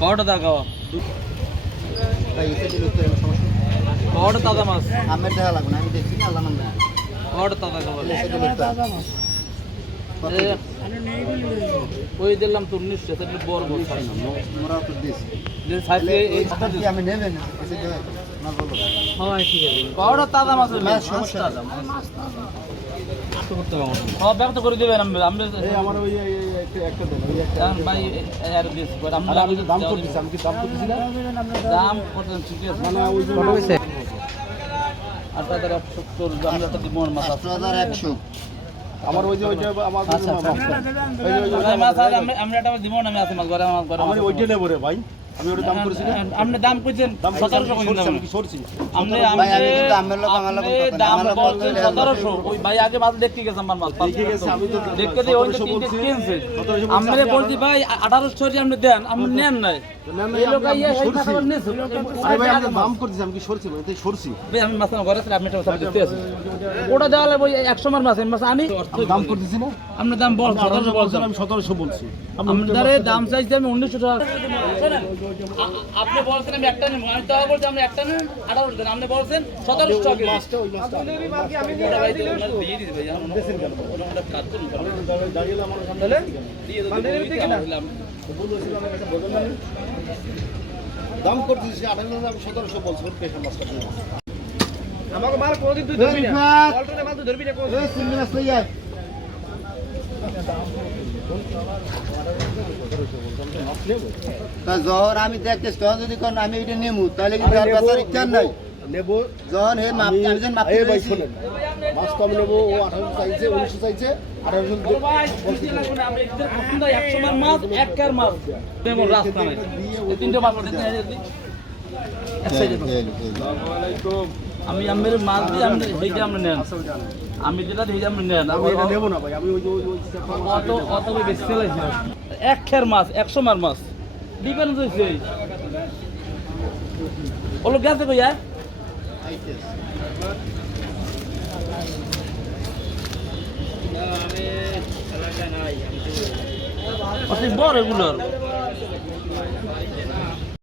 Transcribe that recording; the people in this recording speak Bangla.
কটা সমস্যা কটা তাজা মাছ? আমের দেখা লাগবে না আমি দেখছি না আল্লাহ নাম কটা তাজা এ, ওই দিলাম তো উনিশশো বড় বড় আমি নেবেন ঠিক আছে। কটা তাজা মাছ সমস্যা তাজা মাছ। সব ব্যবস্থা করে দেবেন আমি আমার ওই একটা একটা দেন ওই একটা দাম ভাই এ- আর বেশ করে। আমরা করতেন ঠিক আছে। মানে ওই যে আর আমরা একটা দিব মাছ আছে হাজার একশো। আমার ওই যে ওইটা আমার ভাই, মাছ আছে আমরা আমরা দিব না আমি আছে মাছ ঘরে আমার ঘরে আমার ওইটা নেব রে ভাই। আমি ওটা দাম করেছি না? আপনি দাম কইছেন কইছেন কি সরছি আপনি আমি কিন্তু আমের লোক, আমার লোক আপনি কথা না। দাম বলছেন বলতে সতেরোশো। ওই ভাই আগে মাছ দেখতে গেছে আমার মাছ দেখে গেছে, আমি তো দেখতে ওই তিনটে। কিনছে আমরা বলছি ভাই আপনি দেন আপনি নেন করতেছি ওটা দেওয়া লাগবে একশো মার মাছ মাছ আমি দাম না? আপনার দাম বলছেন। সতেরোশো বলছি। আমি দাম চাইছি আমি উনিশশো টাকা। আপনি বলছেন আমি একটা নেব আমি তো বলছি আপনি একটা নেন আঠারোশো দেন আপনি বলছেন সতেরোশো টাকা কেজি। মাছটা ওই মাছটা ওটা ভাই দিয়ে- ওনার দিয়ে দিতে ভাই, আমার ওটা ওটা কাজ করুন। দাঁড়িয়ে আমার তাহলে? দিয়ে দিতে, দিয়ে দিতে, আমি বললাম, দাম করতেছি আঠারো আমি সতেরোশো বলছি পেশা মাছটা আমাকে মাল কোনদিন তুই ধরবি না। ধরবি না কোন এই সিঙ্গি মাছ লই আয় তা জহর আমি দেখতেছি তখন যদি কোন আমি এটা নেমু তাহলে কিন্তু আর বেচার ইচ্ছা নাই নেব যখন হে মাপ আমি যখন মাপ এই ভাই দিয়েছি মাছ আমি নেব ও আঠারোশো চাইছে উনিশশো চাইছে আঠারোশো ও ভাই, বুঝতে লাগবে না, আমরা এদের পছন্দ হয় একশো মার মাছ, এক কার মাছ। রাস্তা নাই। এই তিনটে মাছ আমি আমের মাছ দিই আপনি সেইটা আপনি নেন। আমি যেটা দিই আপনি নেন। আমি এটা নেব না ভাই আমি ওই যে ওই ওই অত অত বেশি চালাইছি এক খের মাছ একশো মার মাছ। ডিফারেন্স হয়েছে। ওগুলো গেছে কইয়া? অতি বড় এগুলোর।